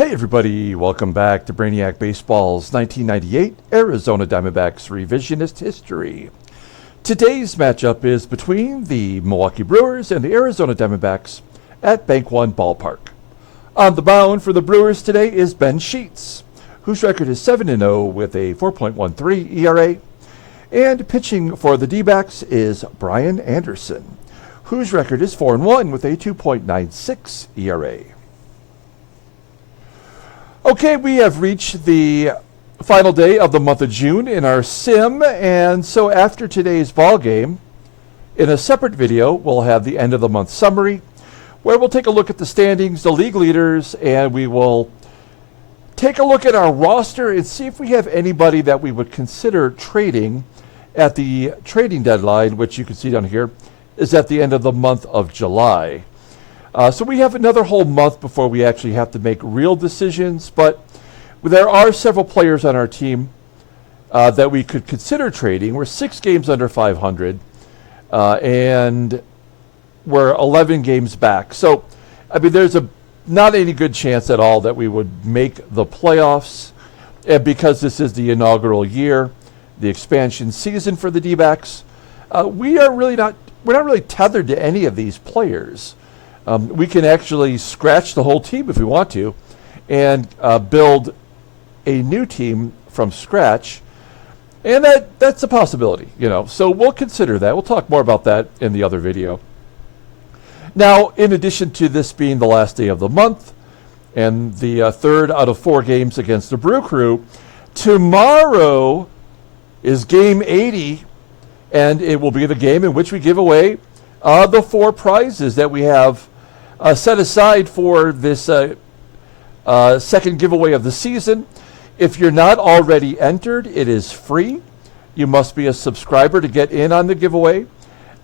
Hey everybody, welcome back to Brainiac Baseball's 1998 Arizona Diamondbacks Revisionist History. Today's matchup is between the Milwaukee Brewers and the Arizona Diamondbacks at Bank One Ballpark. On the mound for the Brewers today is Ben Sheets, whose record is 7-0 with a 4.13 ERA. And pitching for the D-backs is Brian Anderson, whose record is 4-1 with a 2.96 ERA. Okay, we have reached the final day of the month of June in our sim, and so after today's ball game, in a separate video, we'll have the end of the month summary, where we'll take a look at the standings, the league leaders, and we will take a look at our roster and see if we have anybody that we would consider trading at the trading deadline, which you can see down here, is at the end of the month of July. So we have another whole month before we actually have to make real decisions, but there are several players on our team that we could consider trading. We're 6 games under 500, and we're 11 games back. So, I mean, there's not any good chance at all that we would make the playoffs, and because this is the inaugural year, the expansion season for the D-backs, we're not really tethered to any of these players. We can actually scratch the whole team if we want to and build a new team from scratch. And that's a possibility, you know. So we'll consider that. We'll talk more about that in the other video. Now, in addition to this being the last day of the month and the third out of 4 games against the Brew Crew, tomorrow is game 80, and it will be the game in which we give away the 4 prizes that we have set aside for this second giveaway of the season. If you're not already entered, it is free. You must be a subscriber to get in on the giveaway.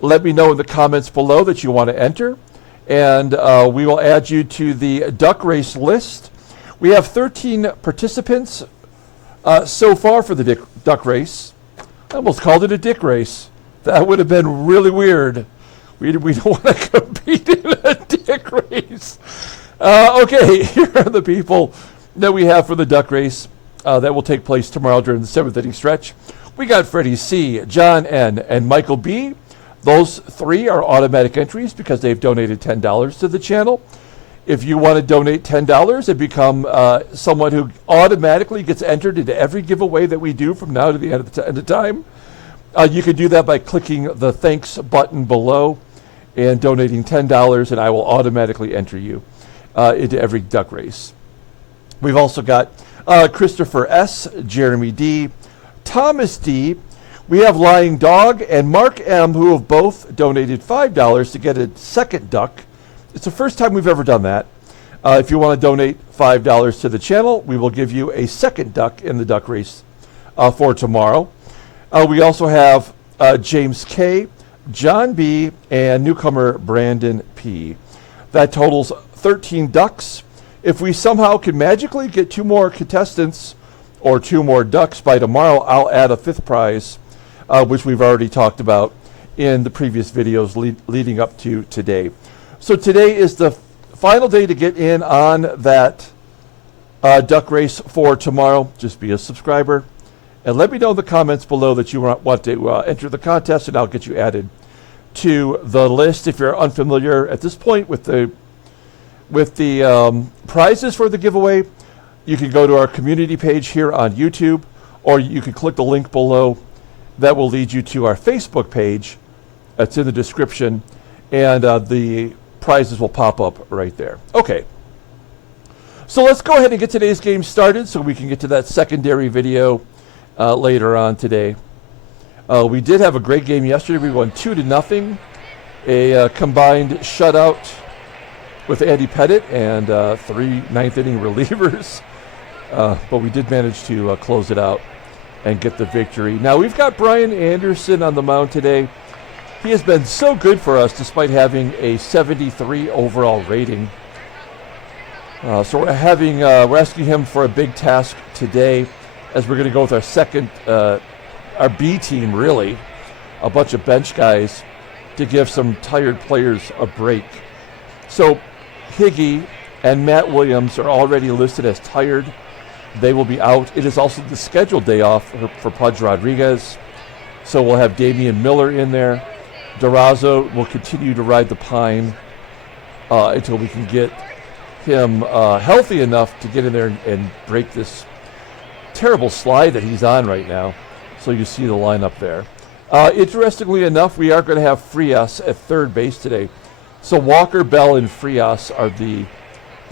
Let me know in the comments below that you want to enter, and we will add you to the duck race list. We have 13 participants so far for the duck race. I almost called it a dick race. That would have been really weird. We don't want to compete in a dick race. Okay, here are the people that we have for the duck race that will take place tomorrow during the 7th inning stretch. We got Freddie C., John N., and Michael B. Those 3 are automatic entries because they've donated $10 to the channel. If you want to donate $10 and become someone who automatically gets entered into every giveaway that we do from now to the end of time, you can do that by clicking the thanks button below and donating $10, and I will automatically enter you into every duck race. We've also got Christopher S., Jeromy D., Thomas D., we have Lying Dog, and Mark M., who have both donated $5 to get a second duck. It's the first time we've ever done that. If you want to donate $5 to the channel, we will give you a second duck in the duck race for tomorrow. We also have James K., John B., and newcomer Brandon P. That totals 13 ducks. If we somehow can magically get 2 more contestants or 2 more ducks by tomorrow, I'll add a 5th prize, which we've already talked about in the previous videos leading up to today. So today is the final day to get in on that duck race for tomorrow. Just be a subscriber. And let me know in the comments below that you want to enter the contest, and I'll get you added to the list. If you're unfamiliar at this point with the prizes for the giveaway, you can go to our community page here on YouTube, or you can click the link below that will lead you to our Facebook page. That's in the description, and the prizes will pop up right there. Okay. So let's go ahead and get today's game started so we can get to that secondary video later on today. We did have a great game yesterday. We won 2-0, a combined shutout with Andy Pettit and 3 ninth-inning relievers. But we did manage to close it out and get the victory. Now we've got Brian Anderson on the mound today. He has been so good for us despite having a 73 overall rating. So we're asking him for a big task today, as we're going to go with our second, our B team, really, a bunch of bench guys to give some tired players a break. So Higgy and Matt Williams are already listed as tired. They will be out. It is also the scheduled day off for Pudge Rodriguez. So we'll have Damian Miller in there. Durazo will continue to ride the pine until we can get him healthy enough to get in there and break this terrible slide that he's on right now. So you see the lineup there. Interestingly enough, we are going to have Frias at third base today. So Walker, Bell, and Frias are the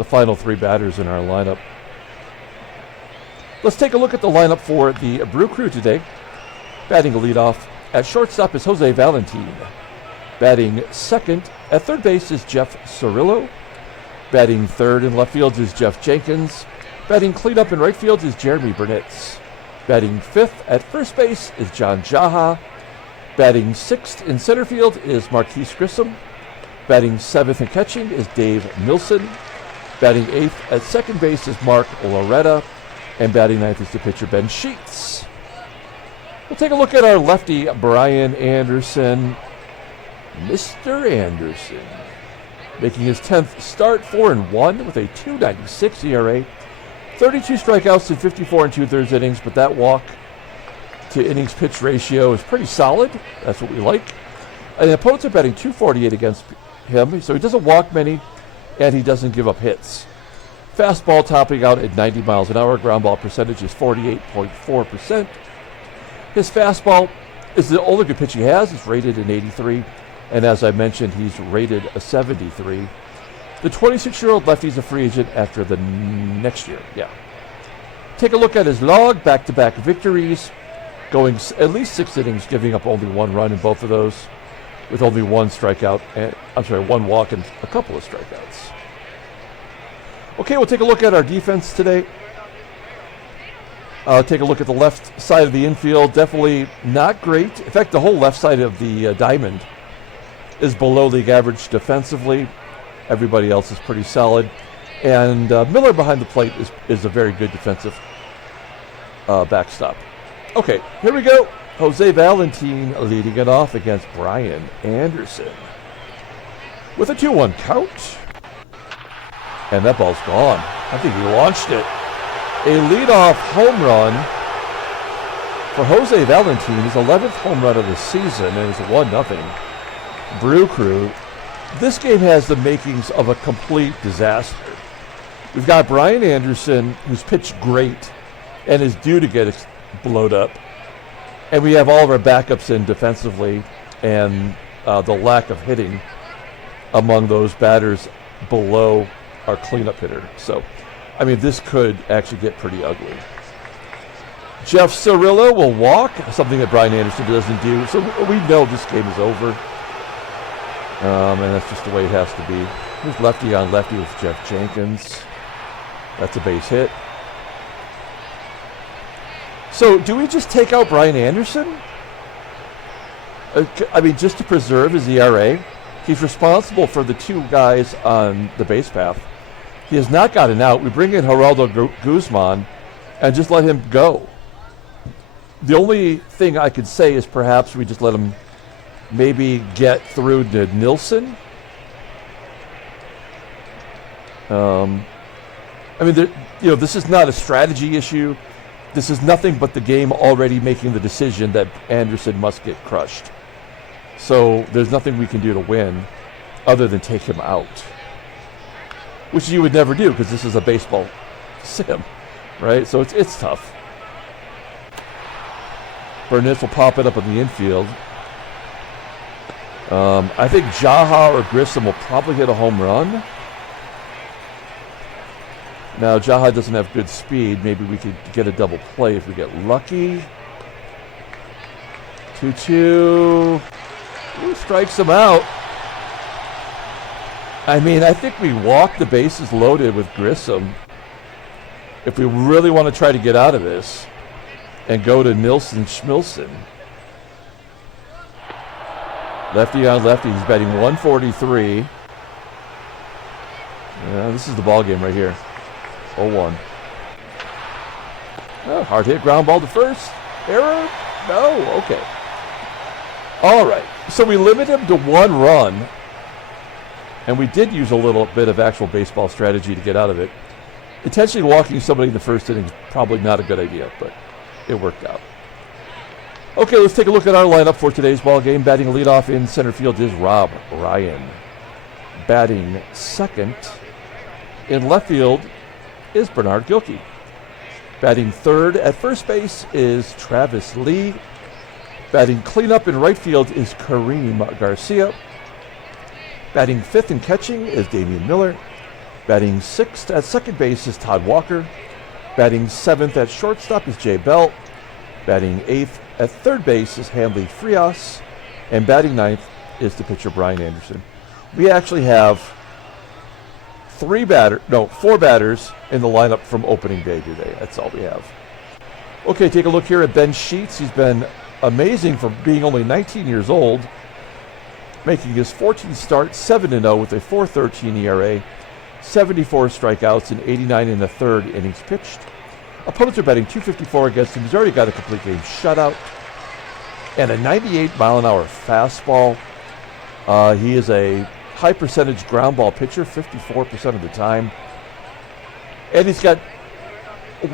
final three batters in our lineup. Let's take a look at the lineup for the Brew Crew today. Batting leadoff at shortstop is Jose Valentin. Batting second at third base is Geoff CIRILLO. Batting third in left field is Geoff Jenkins. Batting cleanup in right field is Jeromy BURNITZ. Batting fifth at first base is John JAHA. Batting sixth in center field is Marquis GRISSOM. Batting seventh and catching is Dave NILSSON. Batting eighth at second base is Mark LORETTA. And batting ninth is the pitcher Ben Sheets. We'll take a look at our lefty, Brian Anderson. Mr. Anderson, making his 10th start, 4-1 with a 2.96 ERA, 32 strikeouts in 54 2/3 innings, but that walk to innings pitch ratio is pretty solid. That's what we like. And the opponents are batting .248 against him, so he doesn't walk many, and he doesn't give up hits. Fastball topping out at 90 miles an hour. Ground ball percentage is 48.4%. His fastball is the only good pitch he has. It's rated an 83. And as I mentioned, he's rated a 73. The 26-year-old lefty is a free agent after the next year. Yeah. Take a look at his log. Back-to-back victories. Going at least 6 innings, giving up only 1 run in both of those. With only 1 strikeout. One walk and a couple of strikeouts. Okay, we'll take a look at our defense today. Take a look at the left side of the infield. Definitely not great. In fact, the whole left side of the diamond is below league average defensively. Everybody else is pretty solid. And Miller behind the plate is a very good defensive backstop. Okay, here we go. Jose Valentin leading it off against Brian Anderson. With a 2-1 count. And that ball's gone. I think he launched it. A leadoff home run for Jose Valentin, his 11th home run of the season, and it's 1-0. Brew Crew. This game has the makings of a complete disaster. We've got Brian Anderson, who's pitched great and is due to get blowed up. And we have all of our backups in defensively, and the lack of hitting among those batters below our cleanup hitter. So, I mean, this could actually get pretty ugly. Geoff CIRILLO will walk, something that Brian Anderson doesn't do. So we know this game is over. And that's just the way it has to be. Here's lefty on lefty with Geoff Jenkins. That's a base hit. So do we just take out Brian Anderson? I mean, just to preserve his ERA? He's responsible for the 2 guys on the base path. He has not gotten out. We bring in Geraldo Guzman and just let him go. The only thing I could say is perhaps we just let him maybe get through to NILSSON. I mean, this is not a strategy issue. This is nothing but the game already making the decision that Anderson must get crushed. So there's nothing we can do to win other than take him out. Which you would never do because this is a baseball sim, right? So it's tough. BURNITZ will pop it up in the infield. I think JAHA or GRISSOM will probably hit a home run. Now, JAHA doesn't have good speed. Maybe we could get a double play if we get lucky. 2-2. Ooh, strikes him out. I mean, I think we walk the bases loaded with GRISSOM if we really want to try to get out of this and go to NILSSON. Lefty on lefty. He's batting 143. Yeah, this is the ball game right here. 0-1. Oh, hard hit, ground ball to first. Error? No? Okay. All right. So we limit him to 1 run. and we did use a little bit of actual baseball strategy to get out of it. Intentionally walking somebody in the first inning is probably not a good idea, but it worked out. Okay, let's take a look at our lineup for today's ball game. Batting leadoff in center field is Rob Ryan. Batting second in left field is Bernard Gilkey. Batting third at first base is Travis Lee. Batting cleanup in right field is Karim Garcia. Batting fifth and catching is Damian Miller. Batting sixth at second base is Todd Walker. Batting seventh at shortstop is Jay Bell. Batting eighth at third base is Hanley Frias. And batting ninth is the pitcher Brian Anderson. We actually have four batters in the lineup from opening day today. That's all we have. Okay, take a look here at Ben Sheets. He's been amazing for being only 19 years old, making his 14th start, 7-0 with a 4.13 ERA, 74 strikeouts, and 89 in the third innings pitched. Opponents are batting .254 against him. He's already got a complete game shutout and a 98-mile-an-hour fastball. He is a high percentage ground ball pitcher, 54% of the time. And he's got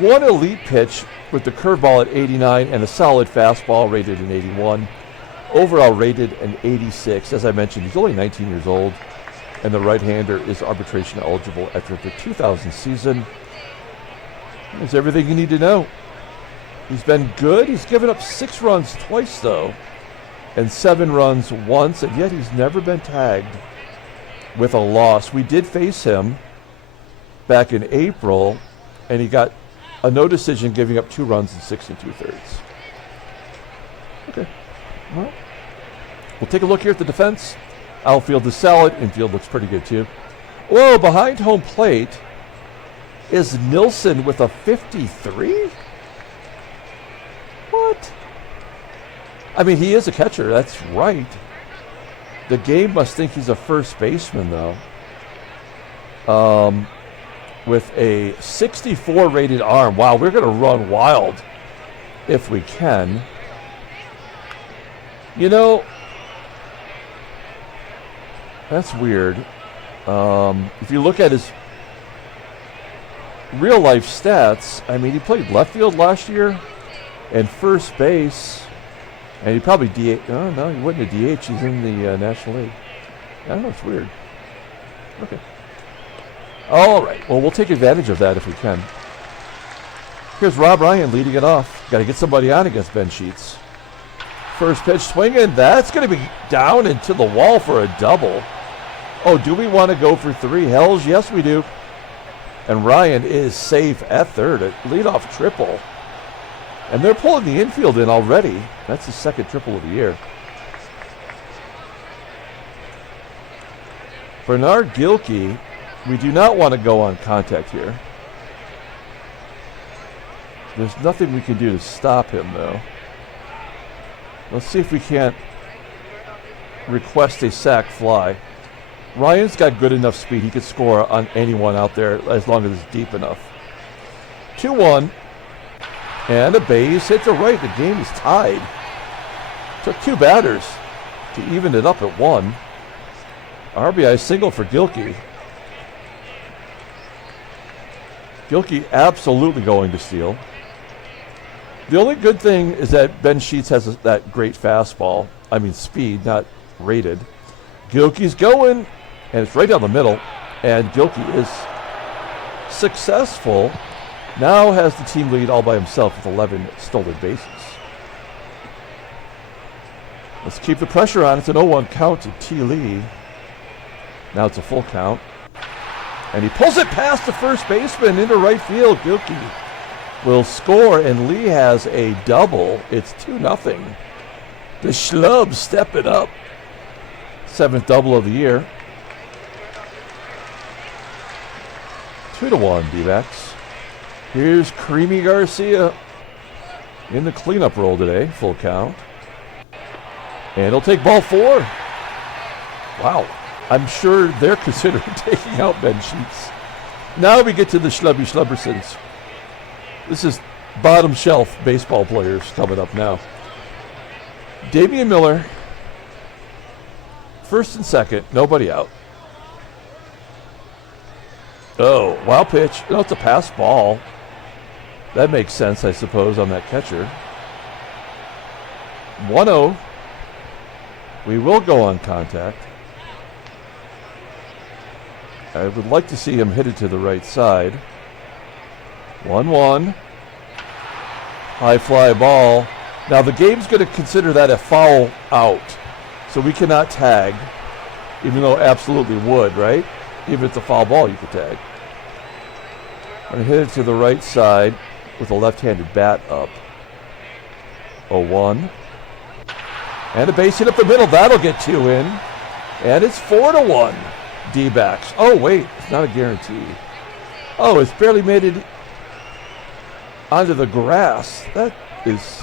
one elite pitch with the curveball at 89 and a solid fastball rated an 81. Overall rated an 86. As I mentioned, he's only 19 years old, and the right-hander is arbitration eligible after the 2000 season. That's everything you need to know. He's been good. He's given up 6 runs twice, though, and 7 runs once, and yet he's never been tagged with a loss. We did face him back in April, and he got a no decision, giving up 2 runs in 6 2/3. Okay. Well, we'll take a look here at the defense. Outfield is solid. Infield looks pretty good, too. Whoa, behind home plate is NILSSON with a 53? What? I mean, he is a catcher. That's right. The game must think he's a first baseman, though. With a 64 rated arm. Wow, we're going to run wild if we can. You know, that's weird. If you look at his real life stats, I mean, he played left field last year and first base, and he probably DH. Oh, no, he wasn't a DH. He's in the National League. I don't know. It's weird. Okay. All right. Well, we'll take advantage of that if we can. Here's Rob Ryan leading it off. Got to get somebody on against Ben Sheets. First pitch swinging. That's going to be down into the wall for a double. Oh, do we want to go for 3? Hells, yes, we do. And Ryan is safe at third. A leadoff triple. And they're pulling the infield in already. That's the second triple of the year. Bernard Gilkey, we do not want to go on contact here. There's nothing we can do to stop him, though. Let's see if we can't request a sac fly. Ryan's got good enough speed. He could score on anyone out there as long as it's deep enough. 2-1. And a base hit to right. The game is tied. Took 2 batters to even it up at 1. RBI single for Gilkey. Gilkey absolutely going to steal. The only good thing is that Ben Sheets has that great fastball. I mean speed, not rated. Gilkey's going, and it's right down the middle. And Gilkey is successful. Now has the team lead all by himself with 11 stolen bases. Let's keep the pressure on. It's an 0-1 count to T. Lee. Now it's a full count. And he pulls it past the first baseman into right field. Gilkey will score, and Lee has a double. It's 2-0. The Schlub stepping up. 7th double of the year. 2-1 D-backs. Here's Creamy Garcia in the cleanup role today. Full count. And he'll take ball 4. Wow. I'm sure they're considering taking out Ben Sheets. Now we get to the Schlubby Schlubbersons. This is bottom shelf baseball players coming up now. Damian Miller, first and second, nobody out. Oh, wild pitch. No, it's a pass ball. That makes sense, I suppose, on that catcher. 1-0. We will go on contact. I would like to see him hit it to the right side. 1-1. High fly ball. Now the game's going to consider that a foul out. So we cannot tag, even though absolutely would, right? Even if it's a foul ball, you could tag. I'm going to hit it to the right side with a left-handed bat up. 0-1. And a base hit up the middle. That'll get 2 in. And it's 4-1. D-backs. Oh, wait. It's not a guarantee. Oh, it's barely made it onto the grass. That is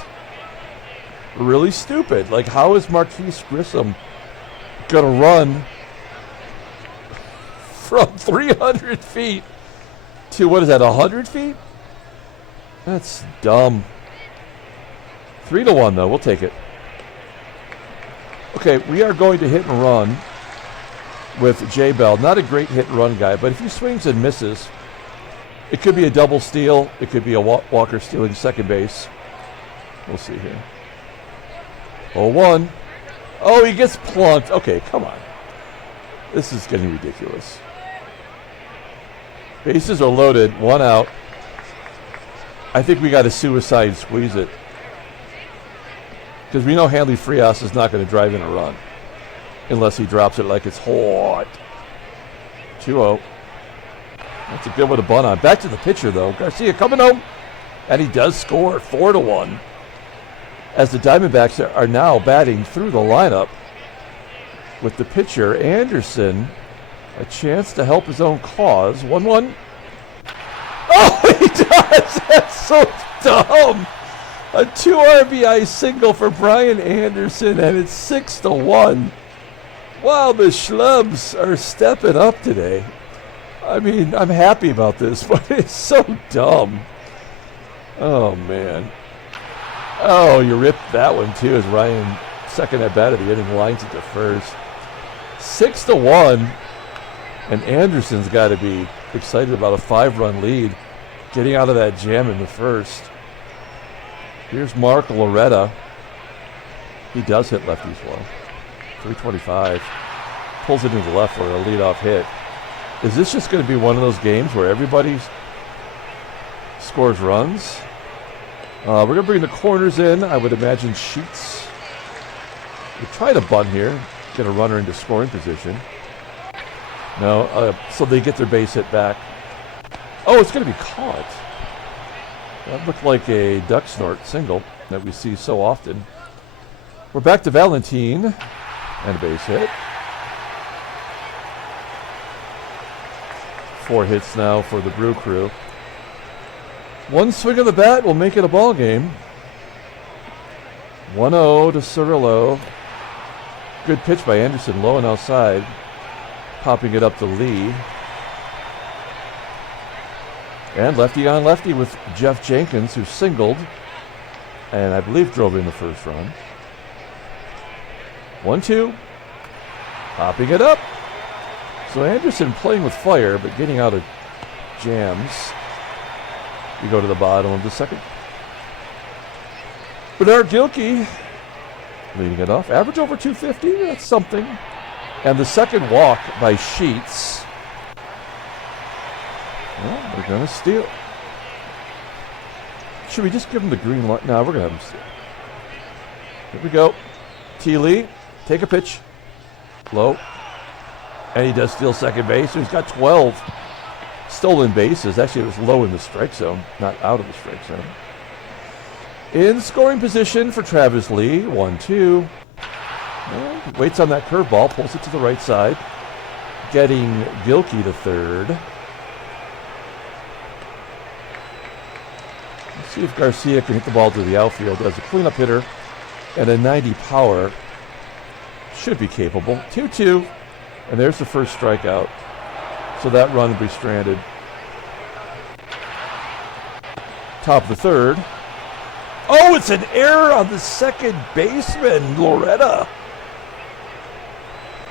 really stupid. Like, how is Marquis GRISSOM going to run from 300 feet to, what is that, 100 feet? That's dumb. 3-1, though. We'll take it. Okay, we are going to hit and run with J. Bell. Not a great hit and run guy, but if he swings and misses, it could be a double steal. It could be a Walker stealing second base. We'll see here. 0-1. Oh, he gets plunked. Okay, come on. This is getting ridiculous. Bases are loaded. 1 out. I think we got to suicide squeeze it. Because we know Hanley FRIAS is not going to drive in a run unless he drops it like it's hot. 2-0. That's a good one to bunt on. Back to the pitcher, though. GARCIA coming home. And he does score 4-1. As the Diamondbacks are now batting through the lineup with the pitcher, Anderson, a chance to help his own cause. 1-1. Oh, he does! That's so dumb! A 2 RBI single for Brian Anderson, and it's 6-1. Wow, the schlubs are stepping up today. I mean, I'm happy about this, but it's so dumb. Oh, man. Oh, you ripped that one, too, as Ryan, second at bat of the inning, lines it to first. 6-1, and Anderson's got to be excited about a 5-run lead, getting out of that jam in the first. Here's Mark LORETTA. He does hit lefties well. 325. Pulls it into the left for a leadoff hit. Is this just going to be one of those games where everybody scores runs? We're going to bring the corners in. I would imagine Sheets. We try to bunt here. Get a runner into scoring position. No, so they get their base hit back. Oh, it's going to be caught. That looked like a duck snort single that we see so often. We're back to VALENTIN and a base hit. 4 hits now for the Brew Crew. One swing of the bat will make it a ball game. 1-0 to CIRILLO. Good pitch by Anderson, low and outside. Popping it up to Lee. And lefty on lefty with Geoff JENKINS, who singled and I believe drove in the first run. 1-2. Popping it up. So Anderson playing with fire, but getting out of jams. We go to the bottom of the second. Bernard Gilkey leading it off. Average over 250. That's something. And the second walk by Sheets. Well, they're going to steal. Should we just give him the green light? No, we're going to have him steal. Here we go. T. Lee, take a pitch. Low. And he does steal second base. So he's got 12 stolen bases. Actually, it was low in the strike zone, not out of the strike zone. In scoring position for Travis Lee. 1-2. And waits on that curveball, pulls it to the right side. Getting Gilkey to third. Let's see if GARCIA can hit the ball to the outfield as a cleanup hitter. And a 90 power should be capable. 2-2. And there's the first strikeout. So that run will be stranded. Top of the third. Oh, it's an error on the second baseman, LORETTA.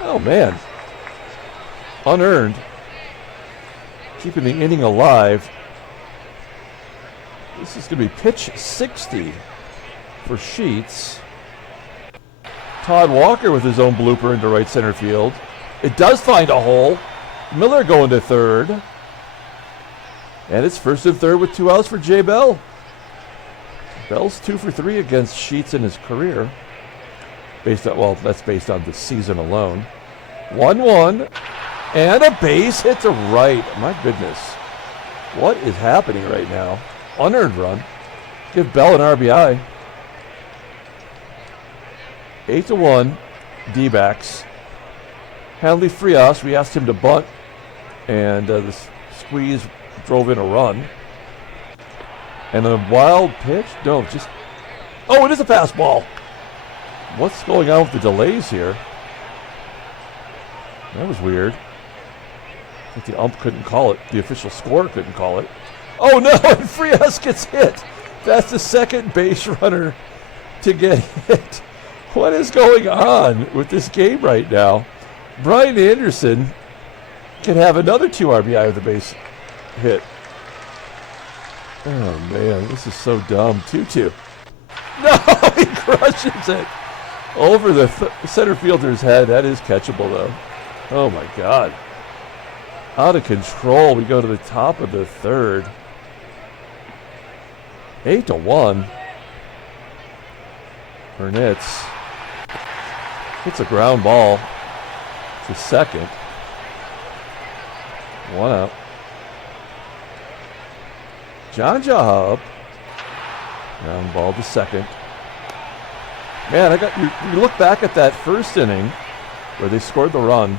Oh, man. Unearned. keeping the inning alive. This is going to be pitch 60 for Sheets. Todd Walker with his own blooper into right center field. It does find a hole. Miller going to third. And it's first and third with 2 outs for Jay Bell. Bell's 2 for 3 against Sheets in his career. That's based on the season alone. 1-1. And a base hit to right. My goodness. What is happening right now? Unearned run. Give Bell an RBI. 8-1. D-backs. Hanley FRIAS, we asked him to bunt. And the squeeze drove in a run. And a wild pitch? No, just... Oh, it is a fastball. What's going on with the delays here? That was weird. I think the ump couldn't call it. The official scorer couldn't call it. Oh no, and FRIAS gets hit. That's the second base runner to get hit. What is going on with this game right now? Brian Anderson can have another 2 RBI with a base hit. Oh man, this is so dumb. 2-2. No, he crushes it over the center fielder's head. That is catchable though. Oh my God. Out of control. We go to the top of the third. 8-1. BURNITZ hits a ground ball to second. 1 out. John JAHA up. Ground ball to second. Man, you look back at that first inning where they scored the run,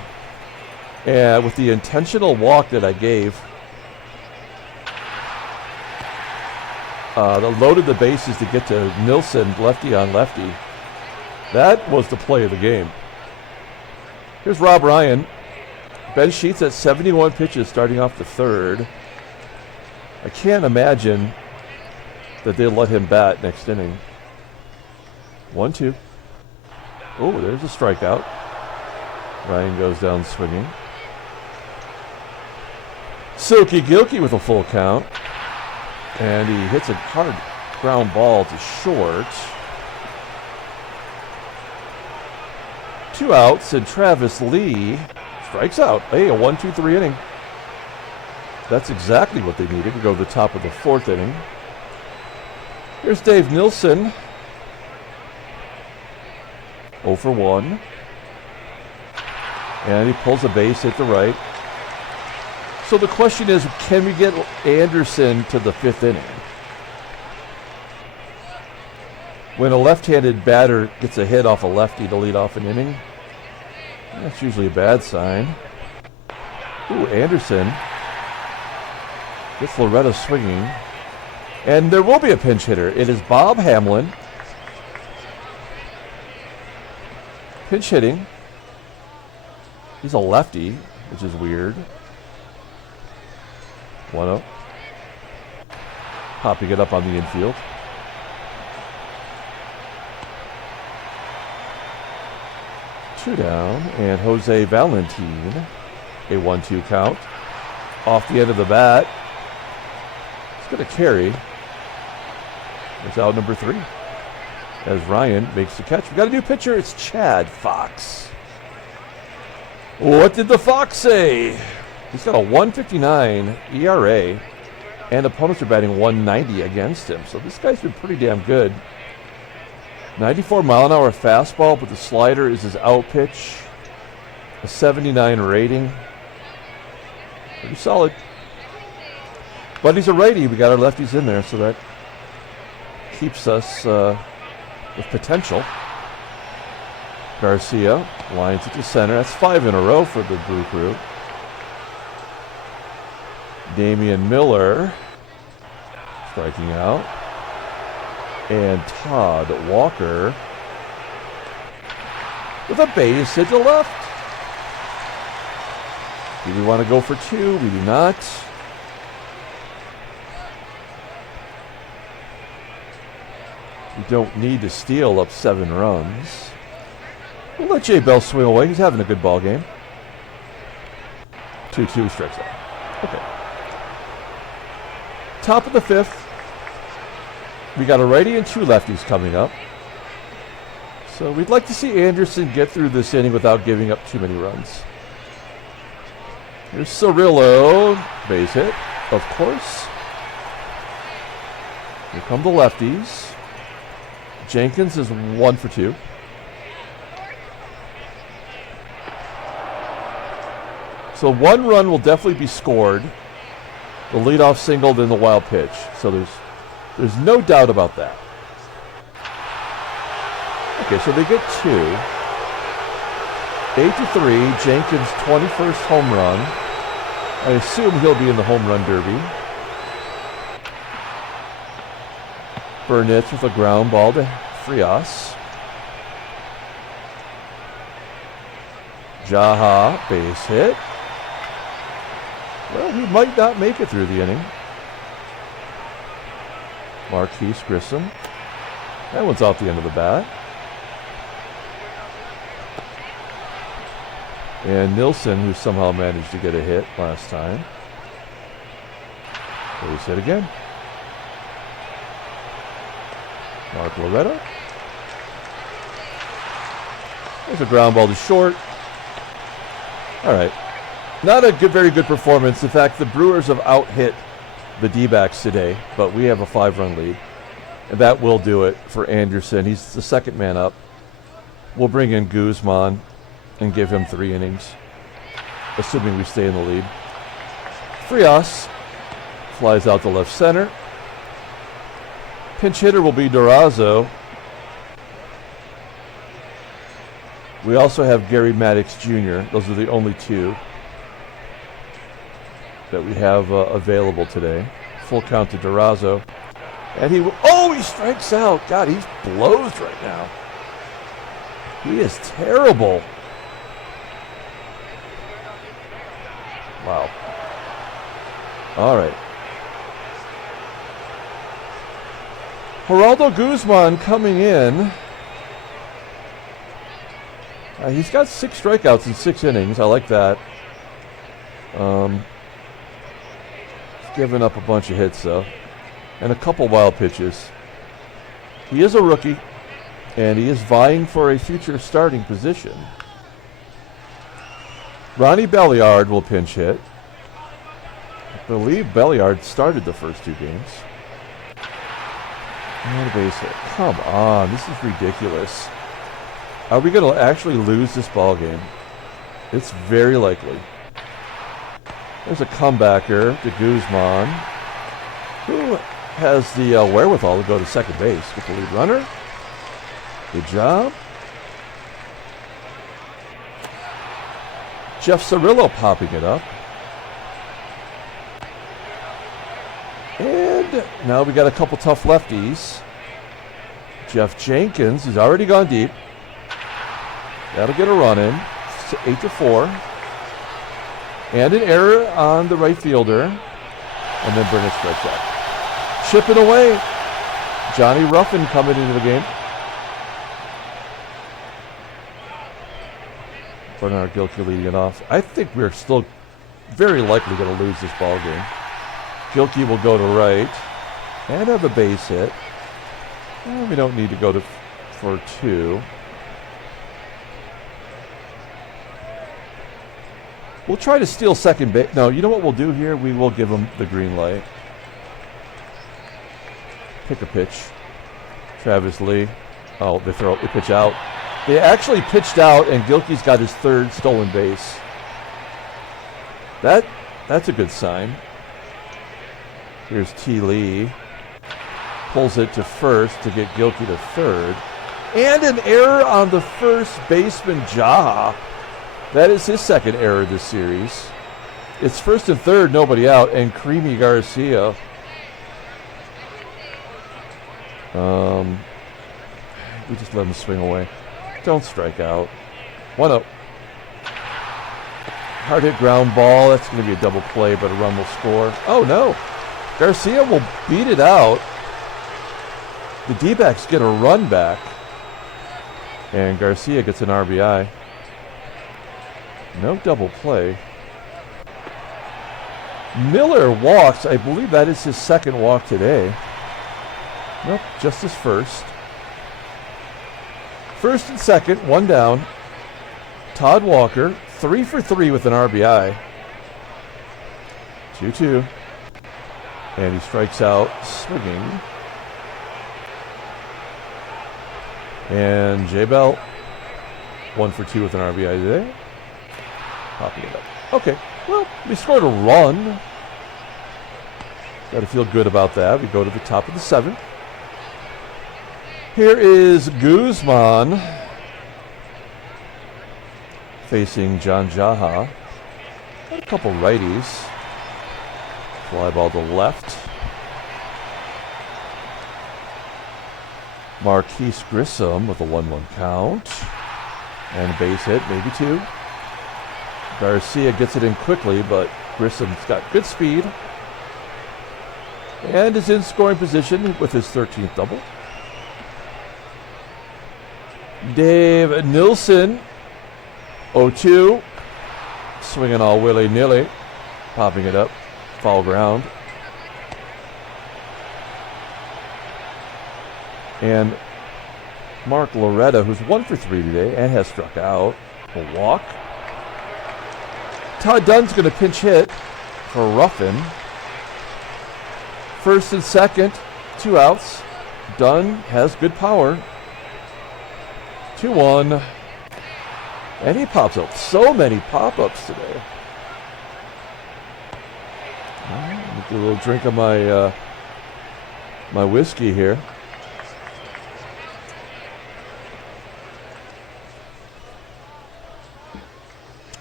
and with the intentional walk that I gave, that loaded the bases to get to NILSSON, lefty on lefty. That was the play of the game. Here's Rob Ryan. Ben Sheets at 71 pitches starting off the third. I can't imagine that they'll let him bat next inning. 1-2. Oh, there's a strikeout. Ryan goes down swinging. Silky Gilkey with a full count. And he hits a hard ground ball to short. 2 outs, and Travis Lee strikes out. Hey, a 1-2-3 inning. That's exactly what they needed to go to the top of the 4th inning. Here's Dave NILSSON. 0 for 1. And he pulls a base hit to right. So the question is, can we get Anderson to the 5th inning? When a left-handed batter gets a hit off a lefty to lead off an inning, that's usually a bad sign. Ooh, Anderson gets LORETTA swinging. And there will be a pinch hitter. It is Bob Hamlin. Pinch hitting. He's a lefty, which is weird. 1-0. Popping it up on the infield. Two down, and Jose Valentin, a 1-2 count. Off the end of the bat. He's going to carry. It's out number 3. As Ryan makes the catch. We got a new pitcher. It's Chad Fox. What did the Fox say? He's got a 1.59 ERA, and opponents are batting 190 against him. So this guy's been pretty damn good. 94-mile-an-hour fastball, but the slider is his out pitch. A 79 rating. Pretty solid. But he's a righty. We got our lefties in there, so that keeps us with potential. GARCIA lines it to center. That's 5 in a row for the Brew Crew. Damian Miller striking out. And Todd Walker with a base hit to left. Do we want to go for 2? We do not. We don't need to steal up 7 runs. We'll let Jay Bell swing away. He's having a good ball game. 2-2 strikes out. Okay. top of the 5th. We got a righty and 2 lefties coming up. So we'd like to see Anderson get through this inning without giving up too many runs. Here's CIRILLO, base hit, of course. Here come the lefties. JENKINS is 1 for 2. So 1 run will definitely be scored. The leadoff single, then the wild pitch. So there's no doubt about that. Okay, so they get 2. 8-3, Jenkins' 21st home run. I assume he'll be in the home run derby. BURNITZ with a ground ball to FRIAS. JAHA, base hit. Well, he might not make it through the inning. Marquis, GRISSOM. That one's off the end of the bat. And NILSSON, who somehow managed to get a hit last time. Base hit again. LORETTA. There's a ground ball to short. All right. Not a very good performance. In fact, the Brewers have out-hit the D-backs today, but we have a 5-run lead. And that will do it for Anderson. He's the second man up. We'll bring in Guzman and give him 3 innings, assuming we stay in the lead. FRIAS flies out to left center. Pinch hitter will be Durazo. We also have Gary Maddox Jr. Those are the only 2 that we have available today. Full count to Durazo. And he strikes out. God, he's blows right now. He is terrible. Wow. All right. Geraldo Guzman coming in. He's got 6 strikeouts in 6 innings. I like that. He's given up a bunch of hits, though, and a couple wild pitches. He is a rookie, and he is vying for a future starting position. Ronnie Belliard will pinch hit. I believe Belliard started the first 2 games. And a base hit. Come on, this is ridiculous. Are we going to actually lose this ball game? It's very likely. There's a comebacker to Guzman, who has the wherewithal to go to second base. Get the lead runner. Good job. Geoff CIRILLO popping it up. And now we got a couple tough lefties. JENKINS, he's already gone deep. That'll get a run in. 8-4. And an error on the right fielder. And then BURNITZ strikes out. Chipping away. Johnny Ruffin coming into the game. Bernard GILKEY leading it off. I think we're still very likely going to lose this ball game. GILKEY will go to right and have a base hit. We don't need to go for 2. We'll try to steal second base. No, you know what we'll do here? We will give him the green light. Pick a pitch. Travis Lee. Oh, they pitch out. They actually pitched out, and GILKEY's got his 3rd stolen base. That's a good sign. Here's T. Lee. Pulls it to first to get GILKEY to 3rd. And an error on the first baseman, JAHA. That is his 2nd error this series. It's 1st and 3rd, nobody out, and Creamy GARCIA. We just let him swing away. Don't strike out. 1-0. Hard hit ground ball. That's going to be a double play, but a run will score. Oh, no. GARCIA will beat it out. The D-backs get a run back. And GARCIA gets an RBI. No double play. Miller walks. I believe that is his second walk today. Nope, just his first. First and second, one down. Todd Walker, 3 for 3 with an RBI. 2-2. And he strikes out swinging. And J. Bell, 1 for 2 with an RBI today. Popping it up. Okay, well, we scored a run. Got to feel good about that. We go to the top of the 7th. Here is Guzman facing John JAHA. Got a couple righties. Fly ball to left. Marquis GRISSOM with a 1-1 count. And a base hit, maybe 2. GARCIA gets it in quickly, but GRISSOM's got good speed. And is in scoring position with his 13th double. Dave NILSSON, 0-2. Swinging all willy-nilly. Popping it up. Foul ground. And Mark LORETTA, who's 1 for 3 today and has struck out, will walk. Todd Dunn's going to pinch hit for Ruffin. First and second, 2 outs. Dunn has good power. 2-1. And he pops up. So many pop-ups today. Let me get a little drink of my my whiskey here.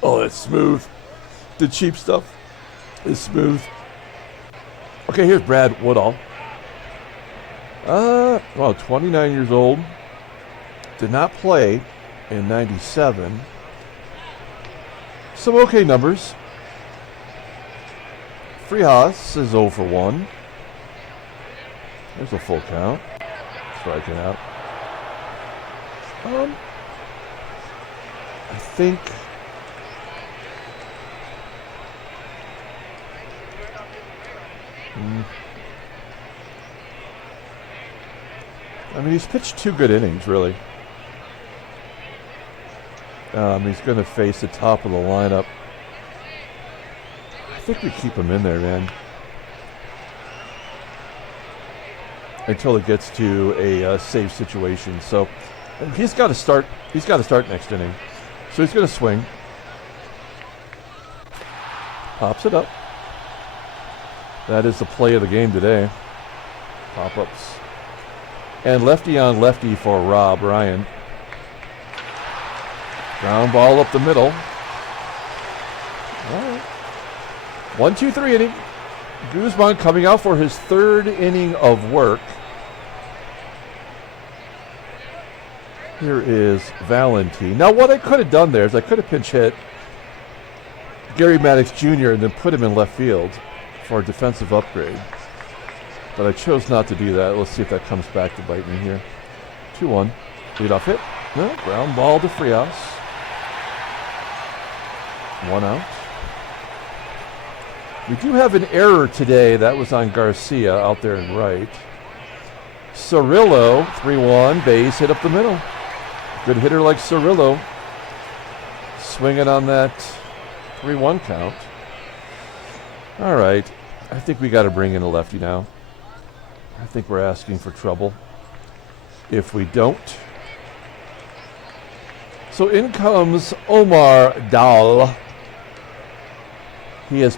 Oh, it's smooth. The cheap stuff is smooth. Okay, here's Brad Woodall. Well, 29 years old. Did not play in 97. Some okay numbers. FRIAS is 0 for 1. There's a full count. Striking out. I think I mean, he's pitched 2 good innings, really. He's going to face the top of the lineup. I think we keep him in there, man, until it gets to a safe situation. So he's got to start. He's got to start next inning. So he's going to swing. Pops it up. That is the play of the game today. Pop-ups. And lefty on lefty for Rob Ryan. Ground ball up the middle. All right. 1-2-3 inning. Guzman coming out for his 3rd inning of work. Here is Valentin. Now, what I could have done there is I could have pinch hit Gary Maddox Jr. and then put him in left field for a defensive upgrade. But I chose not to do that. Let's see if that comes back to bite me here. 2-1. Leadoff hit. No, ground ball to FRIAS. 1 out. We do have an error today. That was on GARCIA out there in right. CIRILLO, 3-1, base hit up the middle. Good hitter like CIRILLO. Swinging on that 3-1 count. All right. I think we got to bring in a lefty now. I think we're asking for trouble if we don't. So in comes Omar Dal. He has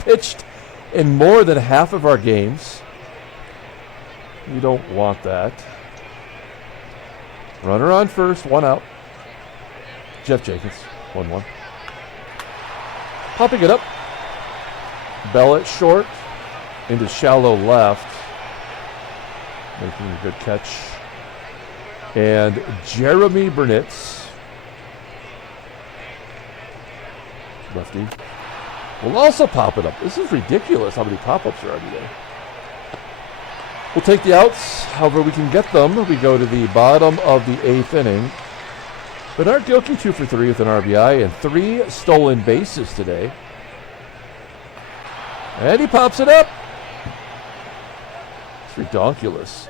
pitched in more than half of our games. You don't want that. Runner on first, 1 out. Geoff Jenkins, 1-1. Popping it up. Bell at short. Into shallow left. Making a good catch. And Jeromy BURNITZ. Lefty. Will also pop it up. This is ridiculous how many pop-ups there are today. We'll take the outs however we can get them. We go to the bottom of the 8th inning. Bernard Gilkey 2 for 3 with an RBI and 3 stolen bases today. And he pops it up. It's ridiculous.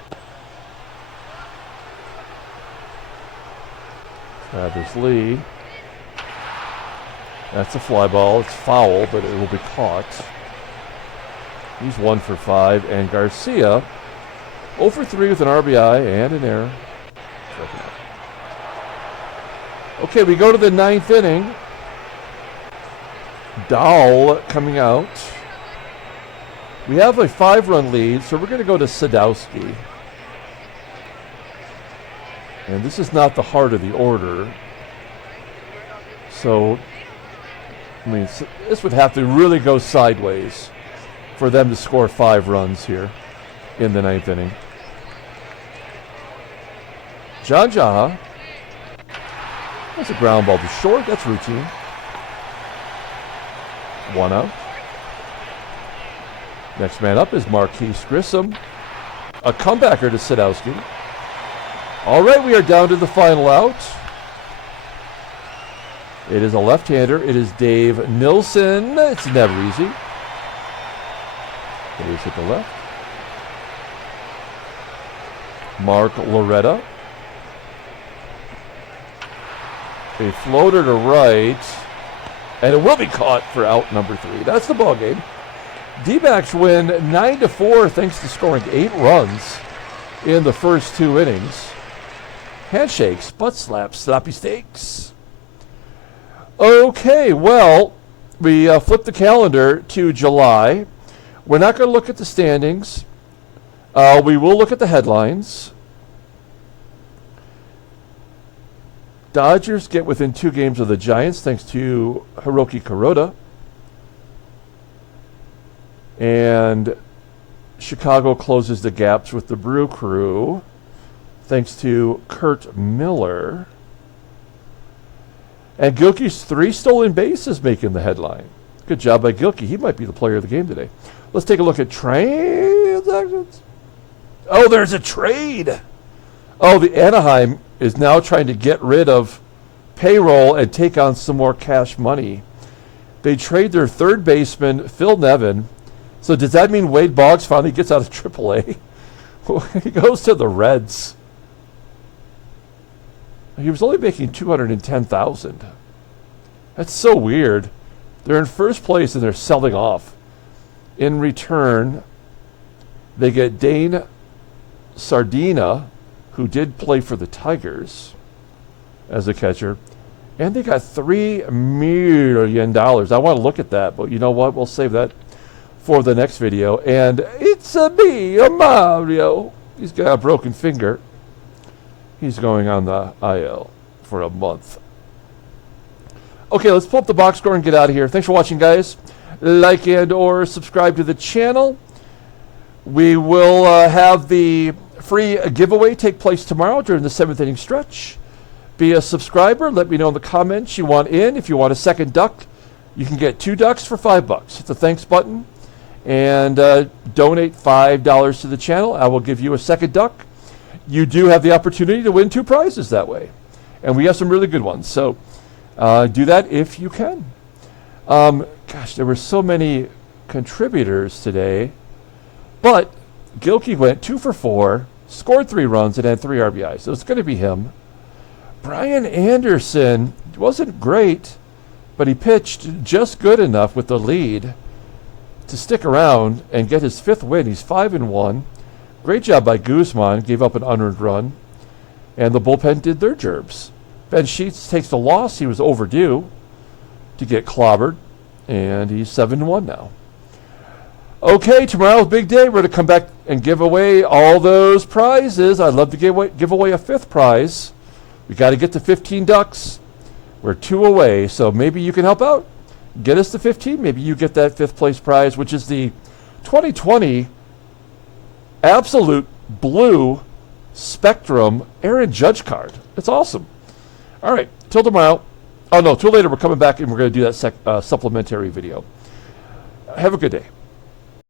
Travis Lee. That's a fly ball. It's foul, but it will be caught. He's 1 for 5. And Garcia, 0 for 3 with an RBI and an error. Okay, we go to the 9th inning. Dahl coming out. We have a 5-run lead, so we're going to go to Sadowski. And this is not the heart of the order. So, I mean, this would have to really go sideways for them to score 5 runs here in the 9th inning. John Jaha. That's a ground ball to short. That's routine. 1 out. Next man up is Marquis Grissom. A comebacker to Sadowski. All right, we are down to the final out. It is a left-hander. It is Dave NILSSON. It's never easy. Base at the left. Mark Loretta. A floater to right. And it will be caught for out number 3. That's the ball game. D-backs win 9-4 thanks to scoring 8 runs in the first 2 innings. Handshakes, butt slaps, sloppy steaks. Okay, well, we flip the calendar to July. We're not going to look at the standings. We will look at the headlines. Dodgers get within 2 games of the Giants thanks to Hiroki Kuroda. And Chicago closes the gaps with the Brew Crew thanks to Kurt Miller. And Gilkey's 3 stolen bases making the headline. Good job by Gilkey. He might be the player of the game today. Let's take a look at transactions. Oh, there's a trade. Oh, the Anaheim is now trying to get rid of payroll and take on some more cash money. They trade their 3rd baseman, Phil Nevin. So does that mean Wade Boggs finally gets out of AAA? He goes to the Reds. He was only making $210,000. That's so weird. They're in first place and they're selling off. In return, they get Dane Sardina, who did play for the Tigers as a catcher, and they got $3 million. I want to look at that, but you know what? We'll save that for the next video. And it's me, Mario. He's got a broken finger. He's going on the IL for a month. Okay, let's pull up the box score and get out of here. Thanks for watching, guys. Like and or subscribe to the channel. We will have the free giveaway take place tomorrow during the 7th inning stretch. Be a subscriber. Let me know in the comments you want in. If you want a second duck, you can get 2 ducks for $5. Hit the thanks button and donate $5 to the channel. I will give you a second duck. You do have the opportunity to win 2 prizes that way. And we have some really good ones. So do that if you can. Gosh, there were so many contributors today. But Gilkey went 2 for 4, scored 3 runs, and had 3 RBIs. So it's going to be him. Brian Anderson wasn't great, but he pitched just good enough with the lead to stick around and get his 5th win. He's 5-1. Great job by Guzman. Gave up an unearned run. And the bullpen did their gerbs. Ben Sheets takes the loss. He was overdue to get clobbered. And he's 7-1 now. Okay, tomorrow's big day. We're going to come back and give away all those prizes. I'd love to give away a 5th prize. We got to get to 15 ducks. We're 2 away, so maybe you can help out. Get us to 15. Maybe you get that 5th place prize, which is the 2020 Absolute Blue Spectrum Aaron Judge card. It's awesome. All right, till tomorrow. Oh, no, till later. We're coming back and we're going to do that supplementary video. Have a good day.